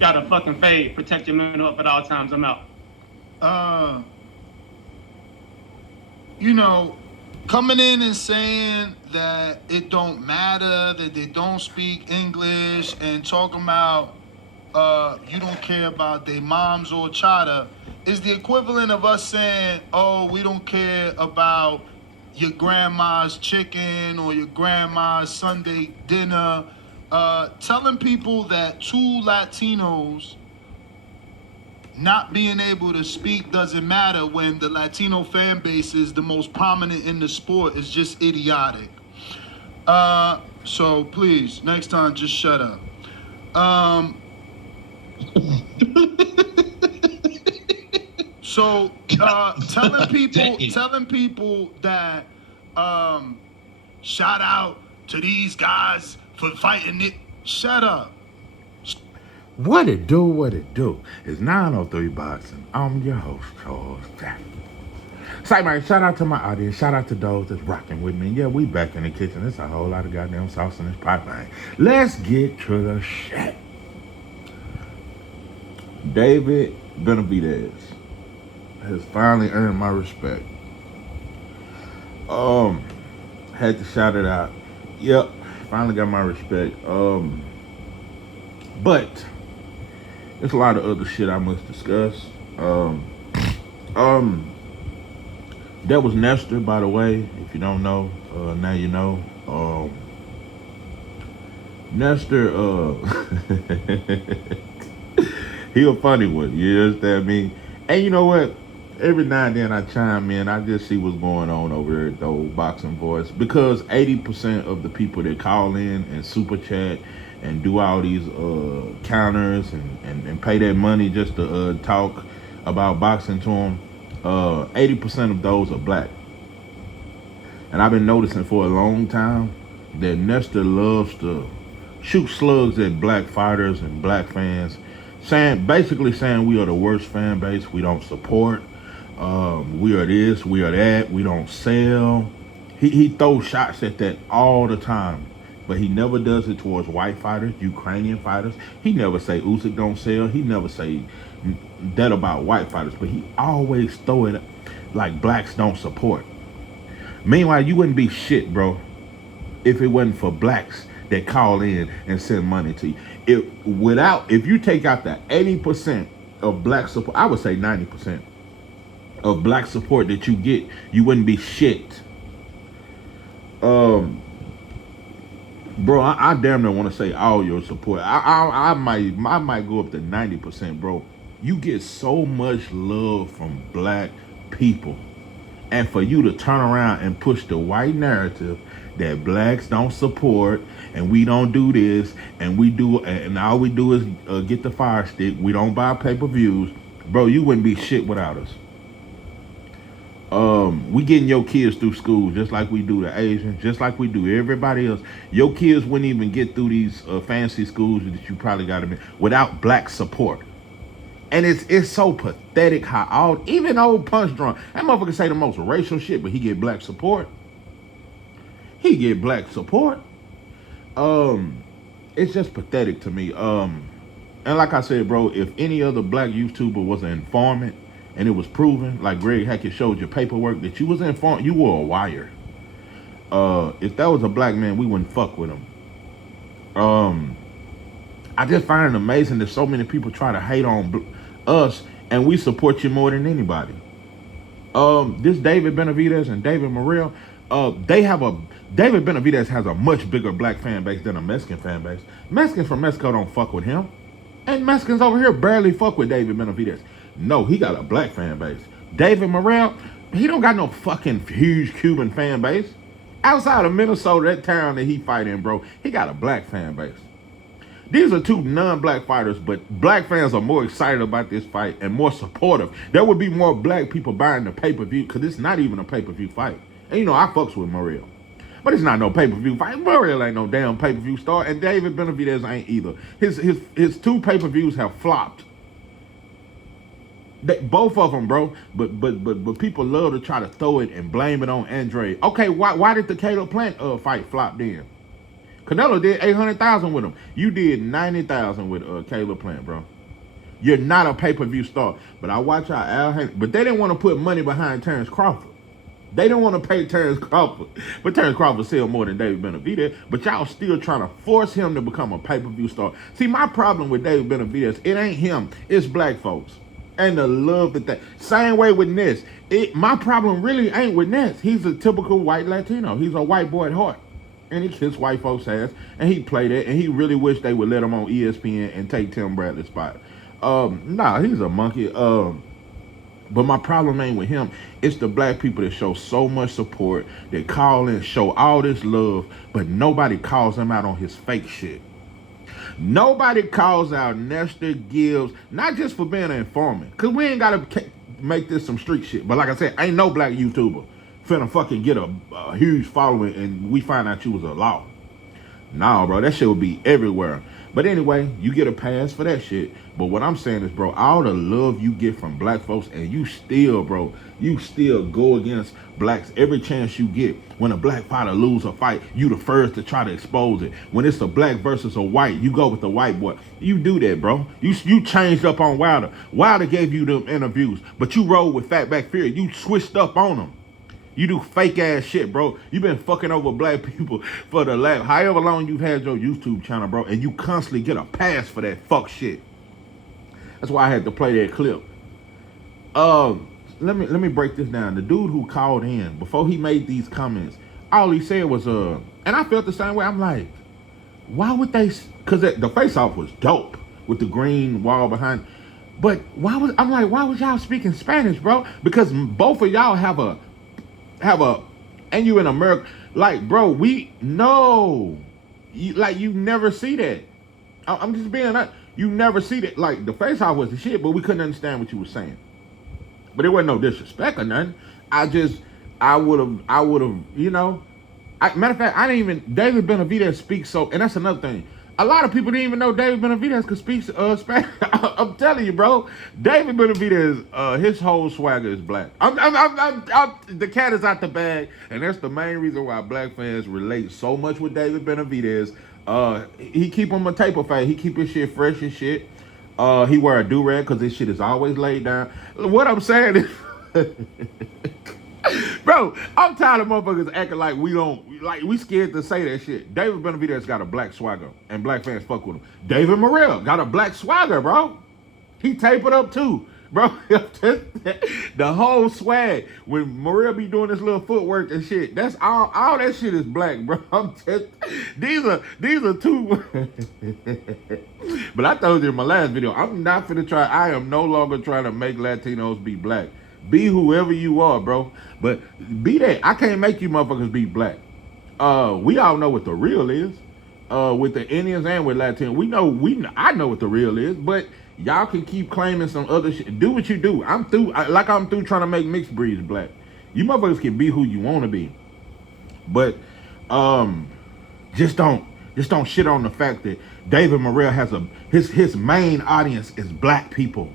Got a fucking fade. Protect your mental health at all times. I'm out. Uh, you know, coming in and saying that it don't matter that they don't speak English and talking about you don't care about their moms or chata is the equivalent of us saying, oh, we don't care about your grandma's chicken or your grandma's Sunday dinner. Telling people that two Latinos not being able to speak doesn't matter when the Latino fan base is the most prominent in the sport is just idiotic. So please, next time, just shut up. So telling people that shout out to these guys for fighting it. Shut up. What it do? It's 903 Boxing. I'm your host, Charles Jackson. Say, man, shout out to my audience. Shout out to those that's rocking with me. Yeah, we back in the kitchen. There's a whole lot of goddamn sauce in this pot, man. Let's get to the shit. David Benividez has finally earned my respect. Had to shout it out. Yep, finally got my respect. But there's a lot of other shit I must discuss. That was Nestor, by the way. If you don't know, now you know. Nestor, he a funny one. You understand me? And you know what? Every now and then I chime in. I just see what's going on over there at the old Boxing Voice, because 80% of the people that call in and super chat and do all these counters and pay that money just to talk about boxing to them, 80% of those are black. And I've been noticing for a long time that Nestor loves to shoot slugs at black fighters and black fans, basically saying we are the worst fan base, we don't support, we are this, we are that, we don't sell. He throws shots at that all the time. But he never does it towards white fighters, Ukrainian fighters. He never say Usyk don't sell. He never say that about white fighters. But he always throw it like blacks don't support. Meanwhile, you wouldn't be shit, bro, if it wasn't for blacks that call in and send money to you. If you take out the 80% of black support, I would say 90% of black support that you get, you wouldn't be shit. Bro, I damn near want to say all your support. I might go up to 90%, bro. You get so much love from black people, and for you to turn around and push the white narrative that blacks don't support and we don't do this and we do, and all we do is get the fire stick. We don't buy pay-per-views, bro. You wouldn't be shit without us. We getting your kids through school just like we do the Asians, just like we do everybody else. Your kids wouldn't even get through these fancy schools that you probably got them in without black support. And it's so pathetic how even old Punch Drunk, that motherfucker say the most racial shit, but he get black support. He get black support. It's just pathetic to me. And like I said, bro, if any other black YouTuber was an informant, and it was proven, like Greg Hackett showed your paperwork, that you was informed, you were a wire. If that was a black man, we wouldn't fuck with him. I just find it amazing that so many people try to hate on us, and we support you more than anybody. This David Benavidez and David Morrell, David Benavidez has a much bigger black fan base than a Mexican fan base. Mexicans from Mexico don't fuck with him. And Mexicans over here barely fuck with David Benavidez. No, he got a black fan base. David Morrell, he don't got no fucking huge Cuban fan base. Outside of Minnesota, that town that he fight in, bro, he got a black fan base. These are two non-black fighters, but black fans are more excited about this fight and more supportive. There would be more black people buying the pay-per-view, because it's not even a pay-per-view fight. And you know, I fucks with Morrell. But it's not no pay-per-view fight. Morrell ain't no damn pay-per-view star, and David Benavidez ain't either. His two pay-per-views have flopped. Both of them, bro. But people love to try to throw it and blame it on Andre. Okay, why did the Caleb Plant fight flop then? Canelo did 800,000 with him. You did 90,000 with Caleb Plant, bro. You're not a pay-per-view star. But I watch out but they didn't want to put money behind Terrence Crawford. They don't want to pay Terrence Crawford. But Terrence Crawford sell more than David Benavidez. But y'all still trying to force him to become a pay-per-view star. See, my problem with David Benavidez, it ain't him. It's black folks. And the love that same way with Ness. My problem really ain't with Ness. He's a typical white Latino. He's a white boy at heart. And he kissed white folks' ass. And he played it. And he really wished they would let him on ESPN and take Tim Bradley's spot. Nah, he's a monkey. But my problem ain't with him. It's the black people that show so much support, that call and show all this love, but nobody calls him out on his fake shit. Nobody calls out Nestor Gibbs, not just for being an informant, because we ain't got to make this some street shit. But like I said, ain't no black YouTuber finna fucking get a huge following and we find out you was a law. Nah, bro, that shit would be everywhere. But anyway, you get a pass for that shit. But what I'm saying is, bro, all the love you get from black folks, and you still go against blacks every chance you get. When a black fighter lose a fight, you the first to try to expose it. When it's a black versus a white, you go with the white boy. You do that, bro. You changed up on Wilder. Wilder gave you them interviews, but you rolled with Fatback Fury. You switched up on them. You do fake ass shit, bro. You been fucking over black people for the last however long you've had your YouTube channel, bro, and you constantly get a pass for that fuck shit. That's why I had to play that clip. Let me break this down. The dude who called in before he made these comments, all he said was and I felt the same way. I'm like, why would they? Because the face off was dope with the green wall behind. But why was y'all speaking Spanish, bro? Because both of y'all have a and you in America, like, bro, you never see that. I'm just being honest. You never see that. Like, the face off was the shit, but we couldn't understand what you were saying. But it wasn't no disrespect or nothing. I would have, matter of fact, I didn't even, David Benavidez speaks so, and that's another thing. A lot of people didn't even know David Benavidez could speak Spanish. I'm telling you, bro. David Benavidez, his whole swagger is black. The cat is out the bag, and that's the main reason why black fans relate so much with David Benavidez. He keep him a taper fade. He keep his shit fresh and shit. He wear a do-rag because his shit is always laid down. What I'm saying is, bro, I'm tired of motherfuckers acting like we scared to say that shit. David Benavidez got a black swagger, and black fans fuck with him. David Morrell got a black swagger, bro. He tapered up too, bro. The whole swag, when Morrell be doing this little footwork and shit, that's all that shit is black, bro. These are two. But I told you in my last video, I'm not finna try. I am no longer trying to make Latinos be black. Be whoever you are, bro. But be that. I can't make you motherfuckers be black. We all know what the real is. With the Indians and with Latinos, I know what the real is. But y'all can keep claiming some other shit. Do what you do. I'm through trying to make mixed breeds black. You motherfuckers can be who you want to be. But just don't shit on the fact that David Morrell has his main audience is black people.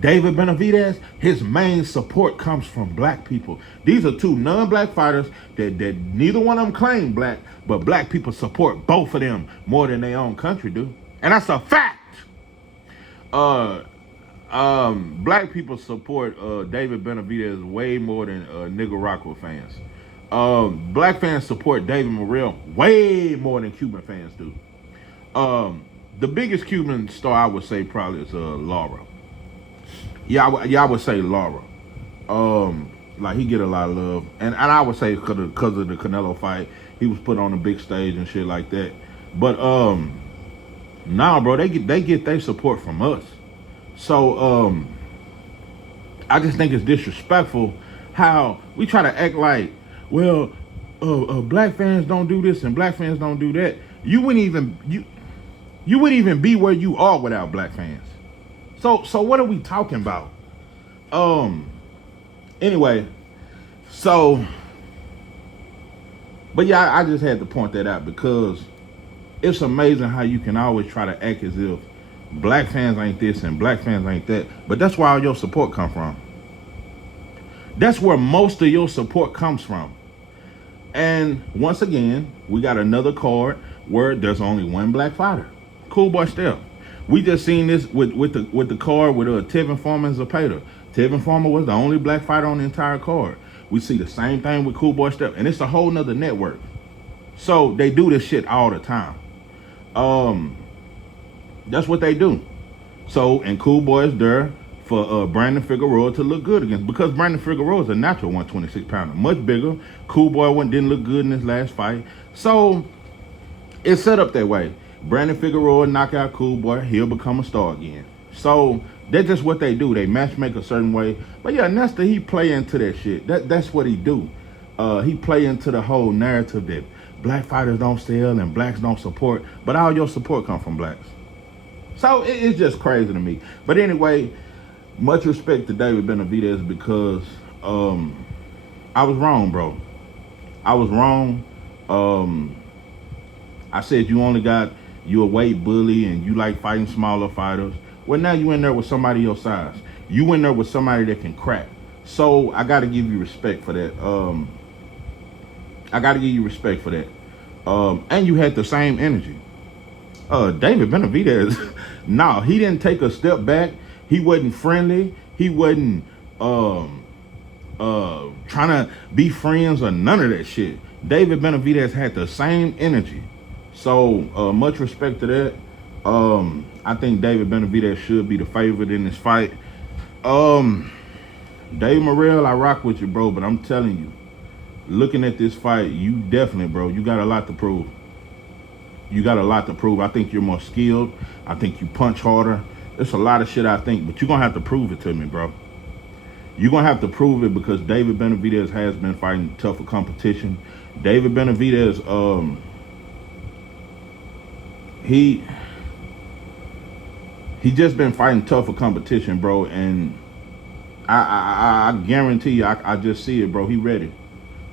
David Benavidez, his main support comes from black people. These are two non-black fighters that neither one of them claim black, but black people support both of them more than their own country do. And that's a fact. Black people support David Benavidez way more than Nicaragua fans. Black fans support David Morrell way more than Cuban fans do. The biggest Cuban star I would say probably is Laura. Yeah, I would say Laura. Like, he get a lot of love, and I would say because of the Canelo fight, he was put on a big stage and shit like that. But nah, bro, they get their support from us. So I just think it's disrespectful how we try to act like, well, black fans don't do this and black fans don't do that. You wouldn't even be where you are without black fans. So what are we talking about? Anyway, but yeah, I just had to point that out because it's amazing how you can always try to act as if black fans ain't this and black fans ain't that. But that's where all your support come from. That's where most of your support comes from. And once again, we got another card. where there's only one black fighter, Cool Boy Steph. We just seen this with the card with Tevin Farmer and Zapata. Tevin Farmer was the only black fighter on the entire card. We see the same thing with Cool Boy Steph, and it's a whole nother network. So they do this shit all the time. That's what they do. So, and Cool Boy is there for Brandon Figueroa to look good against, because Brandon Figueroa is a natural 126 pounder, much bigger. Cool Boy didn't look good in his last fight. So it's set up that way. Brandon Figueroa knock out Cool Boy, he'll become a star again. So that's just what they do. They matchmake a certain way. But yeah, Nesta, he play into that shit. That's what he do. He play into the whole narrative that black fighters don't sell and blacks don't support, but all your support come from blacks. So it's just crazy to me. But anyway, much respect to David Benividez, because I was wrong, bro. I was wrong. I said you a weight bully and you like fighting smaller fighters. Well, now you in there with somebody your size. You in there with somebody that can crack. So I got to give you respect for that. And you had the same energy. David Benividez, no, he didn't take a step back. He wasn't friendly. He wasn't trying to be friends or none of that shit. David Benividez had the same energy. So much respect to that. I think David Benividez should be the favorite in this fight. Dave Morrell, I rock with you, bro, but I'm telling you, looking at this fight, you definitely, bro, you got a lot to prove. I think you're more skilled. I think you punch harder. It's a lot of shit I think, but you're going to have to prove it to me, bro. You're going to have to prove it, because David Benividez has been fighting tougher competition. David Benividez, he just been fighting tougher competition, bro, and I guarantee you, I just see it, bro. He ready.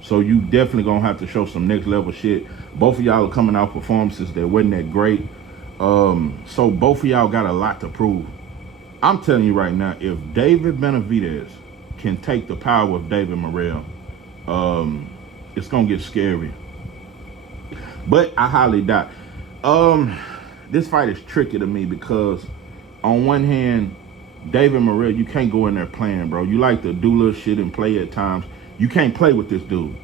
So you definitely gonna have to show some next level shit. Both of y'all are coming out performances that wasn't that great. So both of y'all got a lot to prove. I'm telling you right now, if David Benividez can take the power of David Morrell, it's gonna get scary. But I highly doubt. This fight is tricky to me, because on one hand, David Morrell, you can't go in there playing, bro. You like to do little shit and play at times. You can't play with this dude.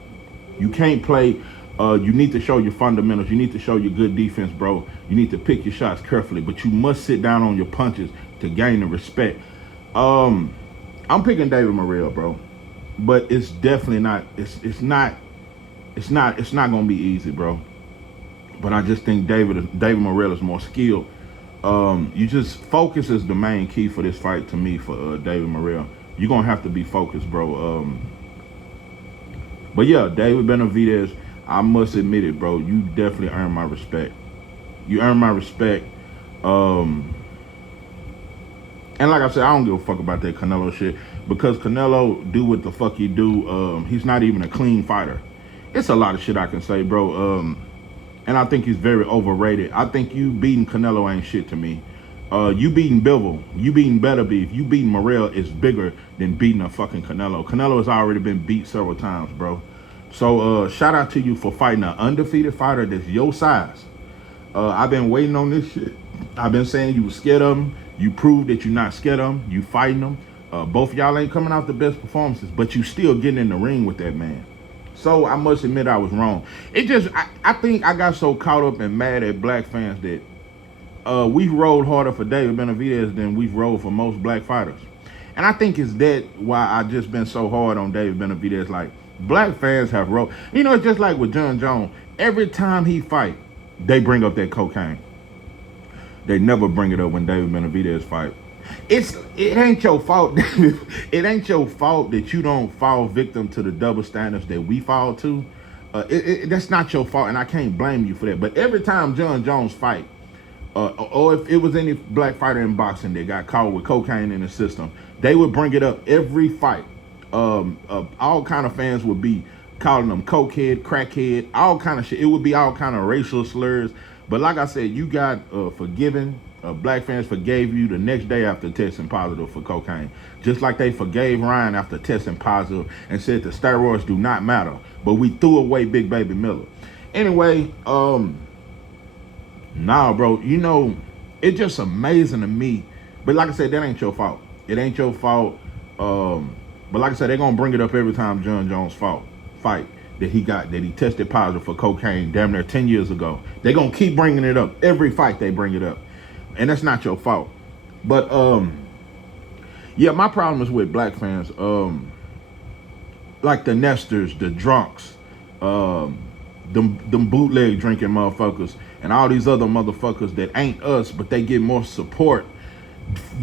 You can't play. You need to show your fundamentals. You need to show your good defense, bro. You need to pick your shots carefully, but you must sit down on your punches to gain the respect. I'm picking David Morrell, bro, but it's definitely not. It's not gonna be easy, bro. But I just think David Morrell is more skilled. You just focus is the main key for this fight to me for David Morrell. You're gonna have to be focused, bro. But yeah, David Benividez, I must admit it, bro. You definitely earned my respect. You earned my respect. And like I said, I don't give a fuck about that Canelo shit, because Canelo do what the fuck he do. He's not even a clean fighter. It's a lot of shit I can say, bro. And I think he's very overrated. I think you beating Canelo ain't shit to me. You beating Bivol, you beating Better Beef, you beating Morrell is bigger than beating a fucking Canelo. Canelo has already been beat several times, bro. So shout out to you for fighting an undefeated fighter that's your size. I've been waiting on this shit. I've been saying you was scared of him. You proved that you're not scared of him. You fighting him. Both of y'all ain't coming out the best performances, but you still getting in the ring with that man. So I must admit I was wrong. I think I got so caught up and mad at black fans that we've rolled harder for David Benividez than we've rolled for most black fighters. And I think it's that why I just been so hard on David Benividez. Like, black fans have rolled. You know, it's just like with John Jones. Every time he fight, they bring up that cocaine. They never bring it up when David Benividez fight. It ain't your fault. It ain't your fault that you don't fall victim to the double standards that we fall to. That's not your fault, and I can't blame you for that. But every time John Jones fight, or if it was any black fighter in boxing that got caught with cocaine in the system, they would bring it up every fight. All kind of fans would be calling them cokehead, crackhead, all kind of shit. It would be all kind of racial slurs. But like I said, you got forgiven. Black fans forgave you the next day after testing positive for cocaine. Just like they forgave Ryan after testing positive and said the steroids do not matter. But we threw away Big Baby Miller. Anyway, Nah, bro. You know, it's just amazing to me. But like I said, that ain't your fault. It ain't your fault. But like I said, they're gonna bring it up every time John Jones fight that he tested positive for cocaine damn near 10 years ago. They're gonna keep bringing it up. Every fight they bring it up. And that's not your fault. But yeah, my problem is with black fans. Like the Nestors, the drunks, them bootleg drinking motherfuckers, and all these other motherfuckers that ain't us, but they get more support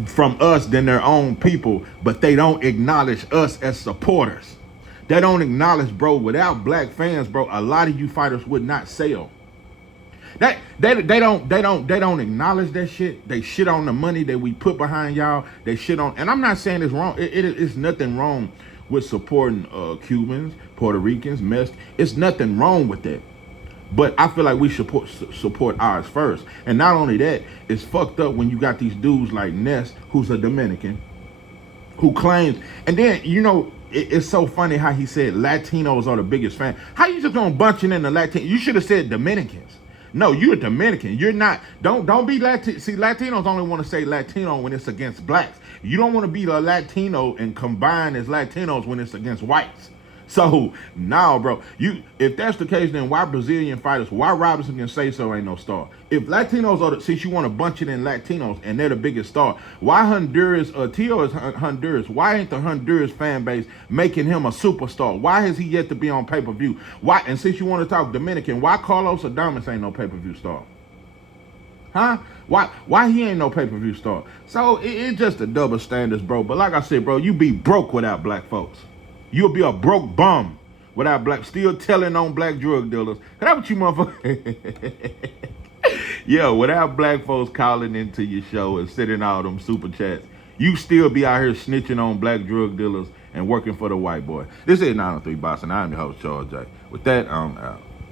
from us than their own people, but they don't acknowledge us as supporters. They don't acknowledge, bro, without black fans, bro, a lot of you fighters would not sell. They don't acknowledge that shit. They shit on the money that we put behind y'all. They shit on, and I'm not saying it's wrong. It's nothing wrong with supporting Cubans, Puerto Ricans, Mexicans. It's nothing wrong with that. But I feel like we should support ours first. And not only that, it's fucked up when you got these dudes like Ness, who's a Dominican, who claims, and then, you know, it's so funny how he said Latinos are the biggest fan. How you just gonna bunch it in the Latino? You should have said Dominicans. No, you're a Dominican. You're not. Don't be Latino. See, Latinos only want to say Latino when it's against blacks. You don't want to be a Latino and combine as Latinos when it's against whites. So now, bro, if that's the case, then why Brazilian fighters? Why Robinson can say so ain't no star? If Latinos are since you want to bunch it in Latinos and they're the biggest star, why Honduras? Tio is Honduras. Why ain't the Honduras fan base making him a superstar? Why has he yet to be on pay-per-view? Why? And since you want to talk Dominican, why Carlos Adames ain't no pay-per-view star? Huh? Why he ain't no pay-per-view star? So it's just a double standards, bro. But like I said, bro, you be broke without black folks. You'll be a broke bum without black, still telling on black drug dealers. That's what you motherfucker. Yeah, without black folks calling into your show and sending all them super chats, you still be out here snitching on black drug dealers and working for the white boy. This is 903 Boss, and I'm your host, Charles J. With that, I'm out.